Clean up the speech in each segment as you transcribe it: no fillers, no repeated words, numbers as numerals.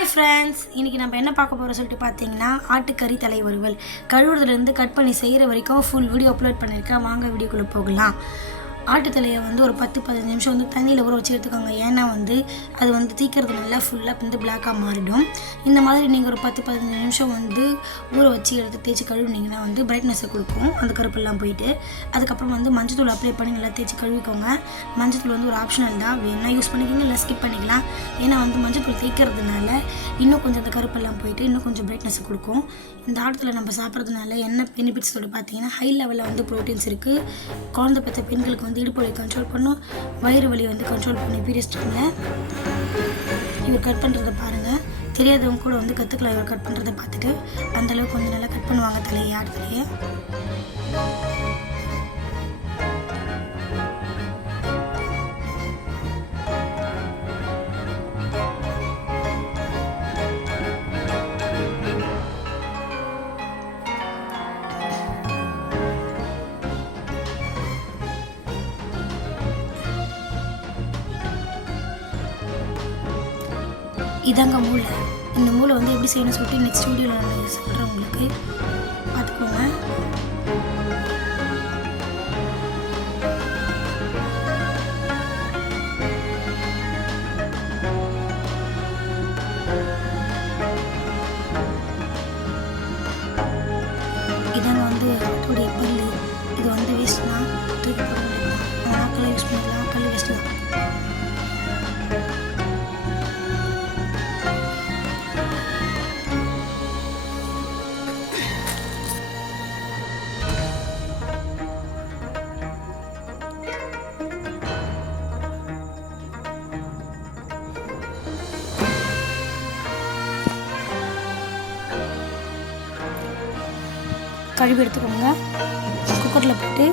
Hi friends, இன்றைக்கி நம்ம என்ன பார்க்க போகிறோம் சொல்லிட்டு பார்த்தீங்கன்னா ஆட்டுக்கறி தலை வறுவல். கழுவுறதுலேருந்து கட் பண்ணி செய்கிற வரைக்கும் ஃபுல் வீடியோ அப்லோட் பண்ணியிருக்கேன். வாங்க வீடியோக்குள்ளே போகலாம். ஆட்டுத்தலையை வந்து ஒரு 10-15 நிமிஷம் வந்து தண்ணியில் ஊற வச்சு எடுத்துக்கோங்க. ஏன்னா அது தீக்கிறது நல்லா ஃபுல்லாக பிளாக்காக மாறிடும். இந்த மாதிரி நீங்கள் ஒரு 10-15 நிமிஷம் ஊற வச்சு எடுத்து தேய்ச்சி கழுவுனீங்கன்னா பிரைட்னஸை கொடுக்கும், அந்த கருப்பெல்லாம் போயிட்டு. அதுக்கப்புறம் மஞ்சத்தூள் அப்ளை பண்ணி நல்லா தேய்ச்சி கழுவிக்கோங்க. மஞ்சத்தூள் ஒரு ஆப்ஷனல் தான், வேணால் யூஸ் பண்ணிக்கிங்க, இல்லை ஸ்கிப் பண்ணிக்கலாம். ஏன்னா மஞ்சத்தூள் தேய்க்கிறதுனால இன்னும் கொஞ்சம் அந்த கருப்பெல்லாம் போயிட்டு இன்னும் கொஞ்சம் பிரைட்னஸை கொடுக்கும். இந்த ஆட்டத்தில் நம்ம சாப்பிட்றதுனால என்ன பெனிஃபிட்ஸோடு பார்த்தீங்கன்னா ஹை லெவலில் ப்ரோட்டீன்ஸ் இருக்குது. குழந்தை பெற்ற பெண்களுக்கு இடுப்பு வலி கண்ட்ரோல் பண்ணும், வயிறு வலி கண்ட்ரோல் பண்ணி பீரியட்ஸ் டைமில். இவர் கட் பண்ணுறதை பாருங்கள், தெரியாதவங்க கூட கற்றுக்கலாம். இவர் கட் பண்ணுறதை பார்த்துட்டு அந்தளவுக்கு கொஞ்சம் நல்லா கட் பண்ணுவாங்க தலையை, ஆட்டு தலையை. இதாங்க மூளை. இந்த மூளை எப்படி செய்யணும்னு சொல்லிட்டு நெக்ஸ்ட் வீடியோவில் நான் சொல்கிறேன், உங்களுக்கு பார்த்துக்கோங்க. இதாங்க ஆட்டுடைய பல்லு. இது வேஸ்ட் தான், தூக்கி போட வேண்டியது தான். ஆட்களை யூஸ் பண்ணிக்கலாம், பல்லு வேஸ்ட்டு தான். கழுவி எடுத்துக்கோங்க. குக்கரில் போட்டு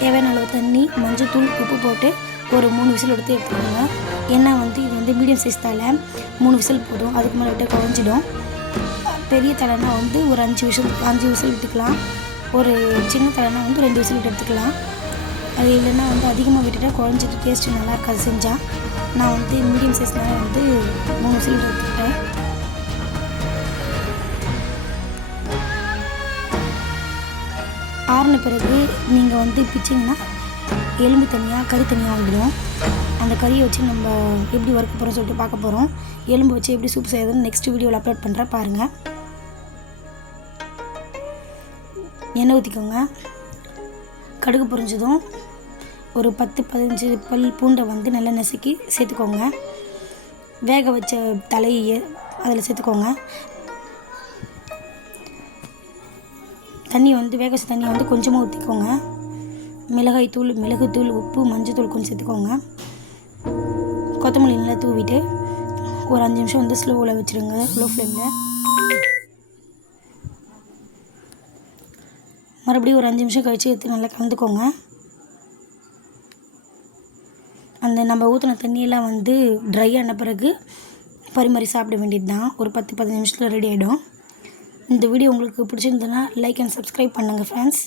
தேவையான அளவு தண்ணி, மஞ்சத்தூள், உப்பு போட்டு ஒரு 3 விசில் எடுத்துக்கோங்க. ஏன்னா இது மீடியம் சைஸ் தலை, 3 விசில் போதும். அதுக்கு மேலே விட்டு குழஞ்சிடும். பெரிய தலைனா ஒரு 5 விசில் விட்டுக்கலாம். ஒரு சின்ன தலைனா 2 விசில் விட்டு எடுத்துக்கலாம். அது இல்லைன்னா அதிகமாக விட்டுட்டால் குழஞ்சிட்டு டேஸ்ட்டு நல்லா இருக்காது செஞ்சால். நான் மீடியம் சைஸ்னால் 3 விசில் எடுத்துக்கிட்டேன். ஆறின பிறகு நீங்கள் பிச்சிங்கன்னா எலும்பு தனியாக, கறி தனியாக வந்துடும். அந்த கறியை வச்சு நம்ம எப்படி வறுக்க போகிறோம் சொல்லிட்டு பார்க்க போகிறோம். எலும்பு வச்சு எப்படி சூப் செய்யறதுன்னு நெக்ஸ்ட் வீடியோவில் அப்லோட் பண்ணுறேன், பாருங்கள். எண்ணெய் ஊற்றிக்கோங்க. கடுகு பொரிஞ்சதும் ஒரு 10-15 பல் பூண்டை நல்லா நசுக்கி சேர்த்துக்கோங்க. வேக வச்ச தலையை அதில் சேர்த்துக்கோங்க. தண்ணி வேக வச்ச தண்ணி கொஞ்சமாக ஊற்றிக்கோங்க. மிளகுத்தூள், உப்பு, மஞ்சத்தூள் கொஞ்சம் சேர்த்துக்கோங்க. கொத்தமல்லி நல்லா தூவிட்டு ஒரு 5 நிமிஷம் ஸ்லோவில் வச்சுருங்க, லோ ஃப்ளேமில். மறுபடியும் ஒரு 5 நிமிஷம் கழித்து எடுத்து நல்லா கலந்துக்கோங்க. நம்ம ஊற்றின தண்ணியெல்லாம் ட்ரை ஆன பிறகு பரிமாறி சாப்பிட வேண்டியது தான். ஒரு 10-15 நிமிஷத்தில் ரெடி ஆகிடும். இந்த வீடியோ உங்களுக்கு பிடிச்சிருந்ததுன்னா லைக் அண்ட் சப்ஸ்கிரைப் பண்ணுங்கள் ஃப்ரெண்ட்ஸ்.